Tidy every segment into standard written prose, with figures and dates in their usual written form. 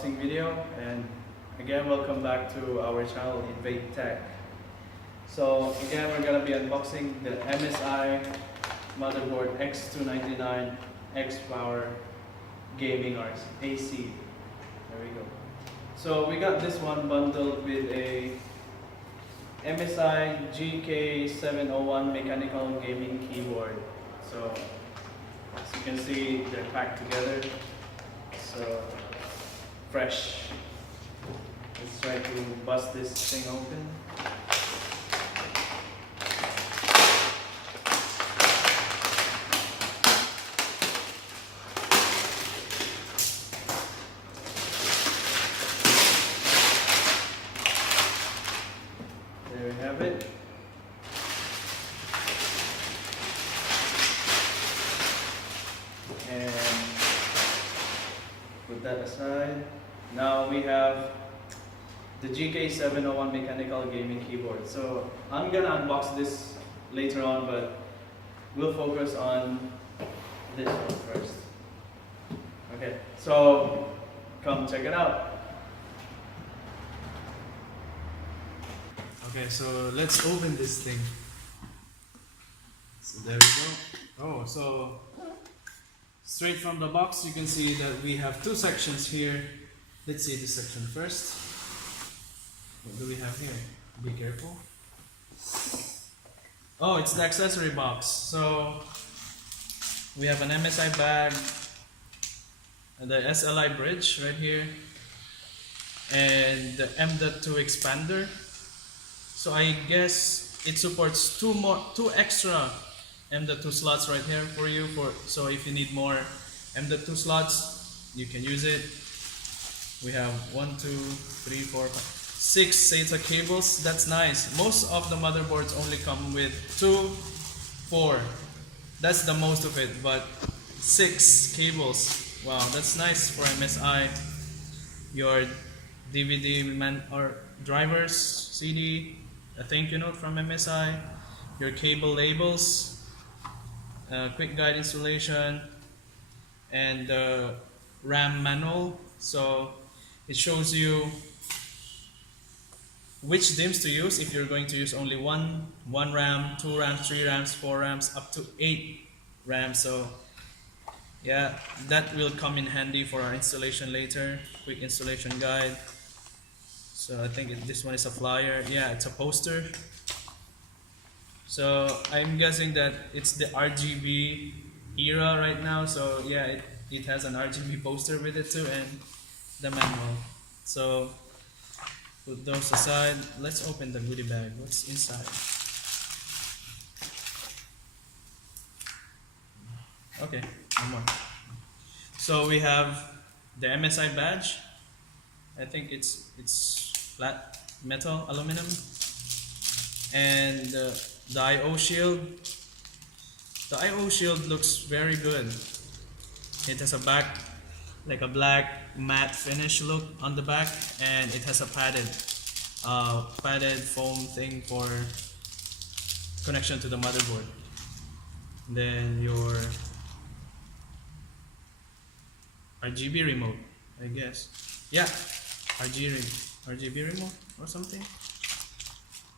unboxing video, and again welcome back to our channel Invade Tech. So again we're gonna be unboxing the MSI Motherboard X299 XPOWER gaming AC. There we go. So we got this one bundled with a MSI GK701 mechanical gaming keyboard. So as you can see, they're packed together. So fresh. Let's try to bust this thing open. There we have it. And put that aside. Now we have the GK701 mechanical gaming keyboard. So I'm gonna unbox this later on, but we'll focus on this one first. Okay, so come check it out. Okay, so let's open this thing. So there we go. Oh, so straight from the box you can see that we have two sections here. Let's see this section first. What do we have here? Be careful. Oh, it's the accessory box. So we have an MSI bag, the SLI bridge right here, and the M.2 expander. So I guess it supports two extra M.2 slots right here for you. So if you need more M.2 slots, you can use it. We have 1, 2, 3, 4, 5, 6 SATA cables. That's nice. Most of the motherboards only come with 2, 4. That's the most of it, but 6 cables. Wow, that's nice for MSI. Your DVD or drivers, CD, a thank you note from MSI, your cable labels, quick guide installation, and the RAM manual. So it shows you which DIMMs to use if you're going to use only one RAM, 2 RAMs, 3 RAMs, 4 RAMs, up to 8 RAMs. So yeah, that will come in handy for our installation later. Quick installation guide. So I think this one is a flyer. Yeah, it's a poster. So I'm guessing that it's the RGB era right now. So yeah, it has an RGB poster with it too, and the manual. So put those aside. Let's open the goodie bag. What's inside? Okay, one more. So we have the MSI badge. I think it's flat metal, aluminum, and the I/O shield. The I/O shield looks very good. It has a back, like a black matte finish look on the back, and it has a padded foam thing for connection to the motherboard. Then your RGB remote, I guess. Yeah, RGB remote or something.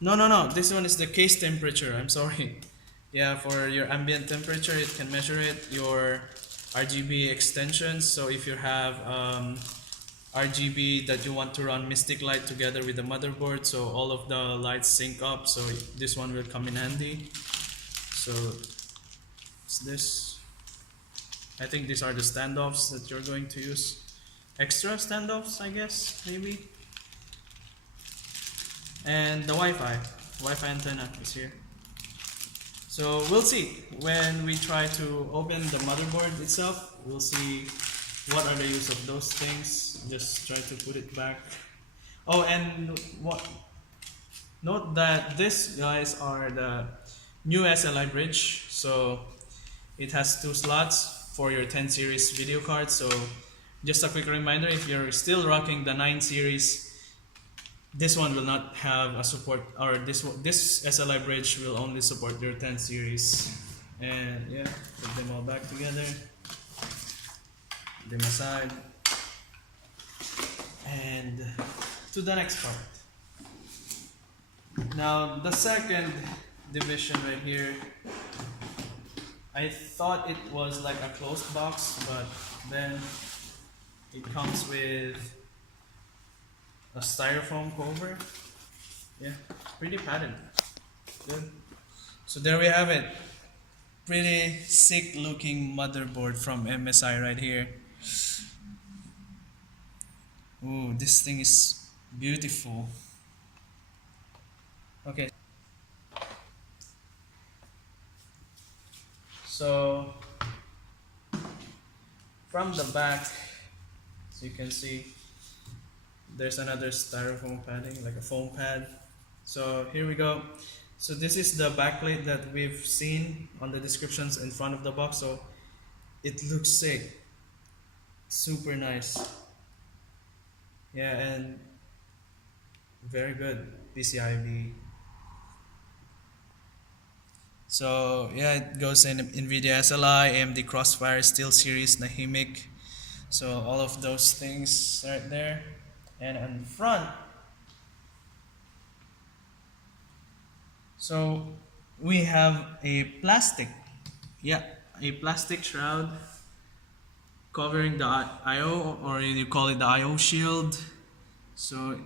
No. This one is the case temperature. I'm sorry. Yeah, for your ambient temperature, it can measure it. Your RGB extensions. So if you have RGB that you want to run Mystic Light together with the motherboard, so all of the lights sync up. So this one will come in handy. So it's this. I think these are the standoffs that you're going to use. Extra standoffs, I guess, maybe. And the Wi-Fi antenna is here. So we'll see when we try to open the motherboard itself. We'll see what are the use of those things. Just try to put it back. Oh, and note that these guys are the new SLI bridge. So it has 2 slots for your 10 series video card. So just a quick reminder, if you're still rocking the 9 series, this one will not have a support, or this SLI bridge will only support your 10 series. And yeah, put them all back together. Put them aside. And to the next part. Now the second division right here, I thought it was like a closed box, but then it comes with a styrofoam cover. Yeah, pretty padded. Good. So there we have it. Pretty sick looking motherboard from MSI right here. Ooh, this thing is beautiful. Okay. So from the back, so you can see there's another styrofoam padding, like a foam pad. So here we go. So this is the backplate that we've seen on the descriptions in front of the box. So it looks sick, super nice. Yeah, and very good PCIe. So yeah, it goes in NVIDIA SLI, AMD Crossfire, SteelSeries, Nahimic. So all of those things right there. And on front, so we have a plastic, yeah, a plastic shroud covering the I/O, or you call it the I/O shield. So it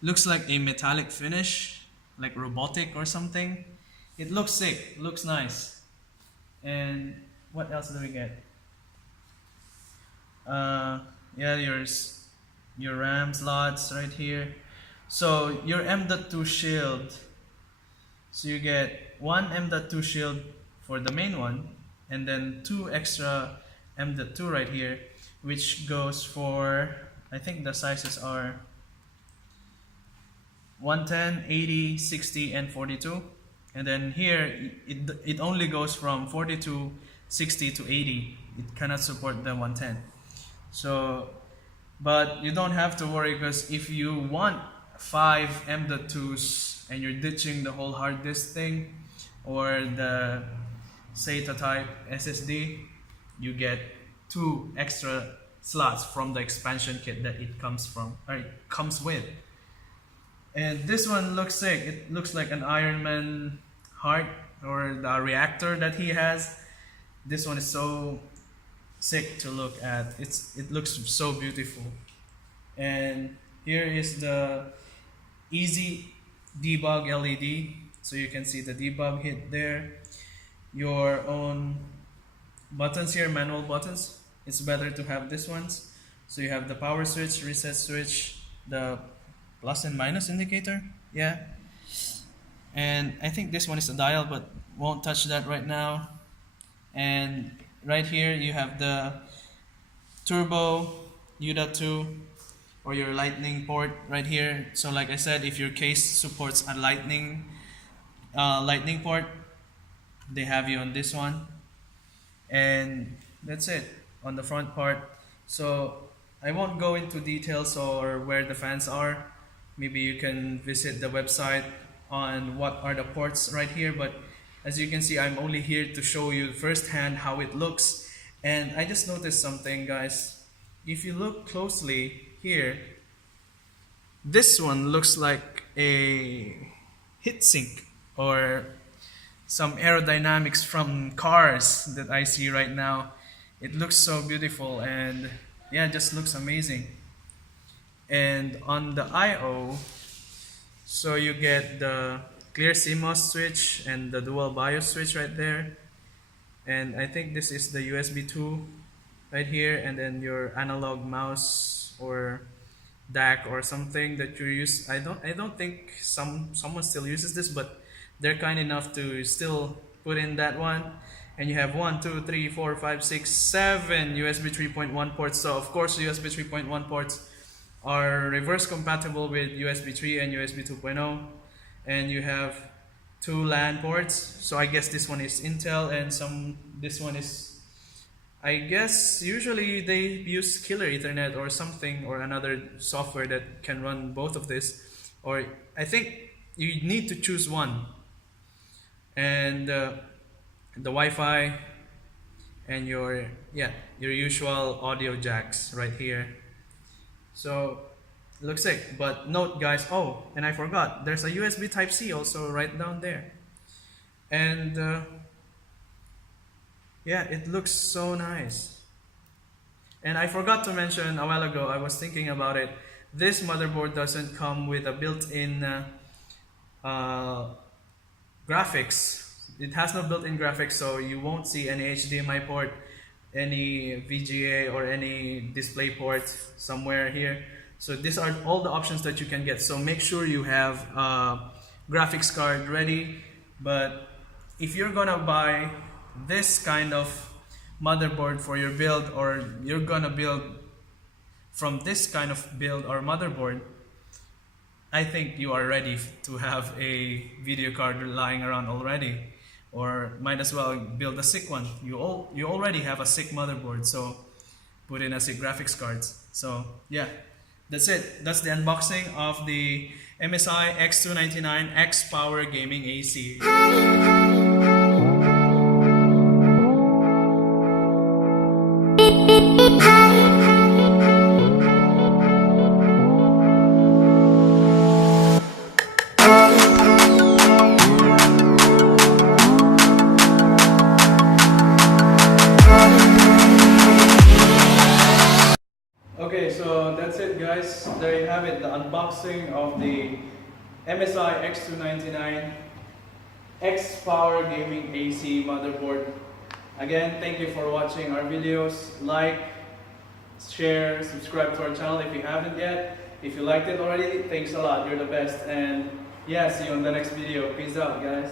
looks like a metallic finish, like robotic or something. It looks sick, looks nice. And what else do we get? Yeah, your RAM slots right here. So your M.2 shield. So you get one M.2 shield for the main one, and then two extra M.2 right here, which goes for, I think the sizes are 110, 80, 60, and 42. And then here, it only goes from 42, 60 to 80. It cannot support the 110. So, but you don't have to worry, because if you want 5 M.2s and you're ditching the whole hard disk thing or the SATA type SSD, you get 2 extra slots from the expansion kit that it comes from, or it comes with. And this one looks sick. It looks like an Iron Man heart, or the reactor that he has. This one is so sick to look at. It looks so beautiful. And here is the easy debug LED, so you can see the debug hit there. Your own buttons here, manual buttons. It's better to have these ones. So you have the power switch, reset switch, the plus and minus indicator, yeah. And I think this one is a dial, but won't touch that right now. And right here you have the turbo U.2 or your lightning port right here. So like I said, if your case supports a lightning port, they have you on this one. And that's it on the front part. So I won't go into details or where the fans are. Maybe you can visit the website on what are the ports right here, but as you can see, I'm only here to show you firsthand how it looks. And I just noticed something, guys. If you look closely here, this one looks like a heatsink or some aerodynamics from cars that I see right now. It looks so beautiful, and yeah, it just looks amazing. And on the I/O, so you get the clear CMOS switch and the dual BIOS switch right there. And I think this is the USB 2 right here, and then your analog mouse or DAC or something that you use. I don't think someone still uses this, but they're kind enough to still put in that one. And you have 1, 2, 3, 4, 5, 6, 7 USB 3.1 ports. So of course USB 3.1 ports are reverse compatible with USB 3 and USB 2.0. And you have 2 LAN ports. So I guess this one is Intel, and this one is, I guess usually they use Killer Ethernet or something, or another software that can run both of this. Or I think you need to choose one. And the Wi-Fi and your usual audio jacks right here. So It looks sick. But note guys, oh, and I forgot, there's a USB Type-C also right down there. And yeah, it looks so nice. And I forgot to mention a while ago, I was thinking about it, this motherboard doesn't come with a built-in graphics. It has no built-in graphics, so you won't see any HDMI port, any VGA, or any display port somewhere here. So these are all the options that you can get. So make sure you have a graphics card ready. But if you're gonna buy this kind of motherboard for your build, or you're gonna build from this kind of build or motherboard, I think you are ready to have a video card lying around already, or might as well build a sick one. You already have a sick motherboard, so put in a sick graphics cards. So yeah, that's it. That's the unboxing of the MSI X299 XPOWER Gaming AC. Okay, so that's it guys. There you have it, the unboxing of the MSI X299 XPOWER Gaming AC motherboard. Again, thank you for watching our videos. Like, share, subscribe to our channel if you haven't yet. If you liked it already, thanks a lot. You're the best. And yeah, see you on the next video. Peace out guys.